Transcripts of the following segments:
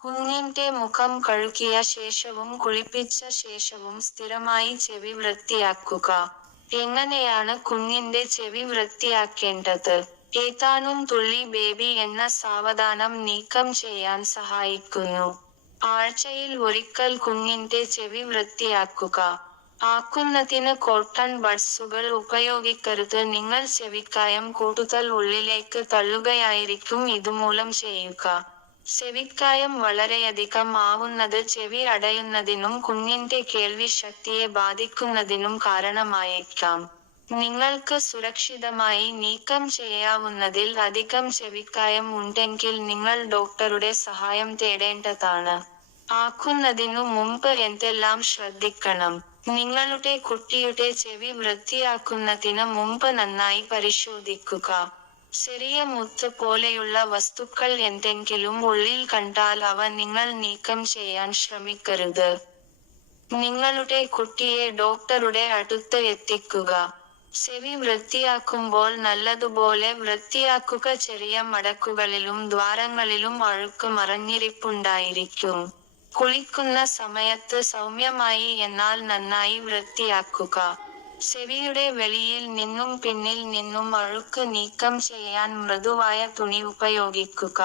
കുഞ്ഞിന്റെ മുഖം കഴുകിയ ശേഷവും കുളിപ്പിച്ച ശേഷവും സ്ഥിരമായി ചെവി വൃത്തിയാക്കുക. എങ്ങനെയാണ് കുഞ്ഞിന്റെ ചെവി വൃത്തിയാക്കേണ്ടത്? ഏതാനും തുള്ളി ബേബി എണ്ണ സാവധാനം നീക്കം ചെയ്യാൻ സഹായിക്കുന്നു. ആഴ്ചയിൽ ഒരിക്കൽ കുഞ്ഞിന്റെ ചെവി വൃത്തിയാക്കുക. ആക്കുന്നതിന് കോട്ടൺ ബഡ്സുകൾ ഉപയോഗിക്കരുത്. നിങ്ങൾ ചെവിക്കായം കൂടുതൽ ഉള്ളിലേക്ക് തള്ളുകയായിരിക്കും ഇതുമൂലം ചെയ്യുക. ചെവിക്കായം വളരെയധികം ആവുന്നത് ചെവി അടയുന്നതിനും കുഞ്ഞിന്റെ കേൾവി ശക്തിയെ ബാധിക്കുന്നതിനും കാരണമായേക്കാം. നിങ്ങൾക്ക് സുരക്ഷിതമായി നീക്കം ചെയ്യാവുന്നതിൽ അധികം ചെവിക്കായം ഉണ്ടെങ്കിൽ നിങ്ങൾ ഡോക്ടറുടെ സഹായം തേടേണ്ടതാണ്. ആക്കുന്നതിനു മുമ്പ് എന്തെല്ലാം ശ്രദ്ധിക്കണം? നിങ്ങളുടെ കുട്ടിയുടെ ചെവി വൃത്തിയാക്കുന്നതിന് മുമ്പ് നന്നായി പരിശോധിക്കുക. ചെറിയ മുത്ത് പോലെയുള്ള വസ്തുക്കൾ എന്തെങ്കിലും ഉള്ളിൽ കണ്ടാൽ അവ നിങ്ങൾ നീക്കം ചെയ്യാൻ ശ്രമിക്കരുത്. നിങ്ങളുടെ കുട്ടിയെ ഡോക്ടറുടെ അടുത്ത് എത്തിക്കുക. ചെവി വൃത്തിയാക്കുമ്പോൾ നല്ലതുപോലെ വൃത്തിയാക്കുക. ചെറിയ മടക്കുകളിലും ദ്വാരങ്ങളിലും അഴുക്ക് മറഞ്ഞിരിപ്പുണ്ടായിരിക്കും. കുളിക്കുന്ന സമയത്ത് സൗമ്യമായി എന്നാൽ നന്നായി വൃത്തിയാക്കുക. ചെവിയുടെ വെളിയിൽ നിന്നും പിന്നിൽ നിന്നും അഴുക്ക് നീക്കം ചെയ്യാൻ മൃദുവായ തുണി ഉപയോഗിക്കുക.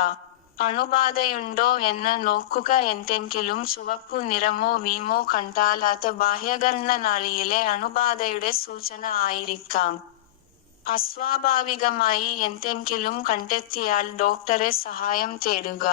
അണുബാധയുണ്ടോ എന്ന് നോക്കുക. എന്തെങ്കിലും ചുവപ്പു നിറമോ വീമോ കണ്ടാൽ അത് ബാഹ്യകർണ്ണനാളിയിലെ അണുബാധയുടെ സൂചന ആയിരിക്കാം. അസ്വാഭാവികമായി എന്തെങ്കിലും കണ്ടെത്തിയാൽ ഡോക്ടറെ സഹായം തേടുക.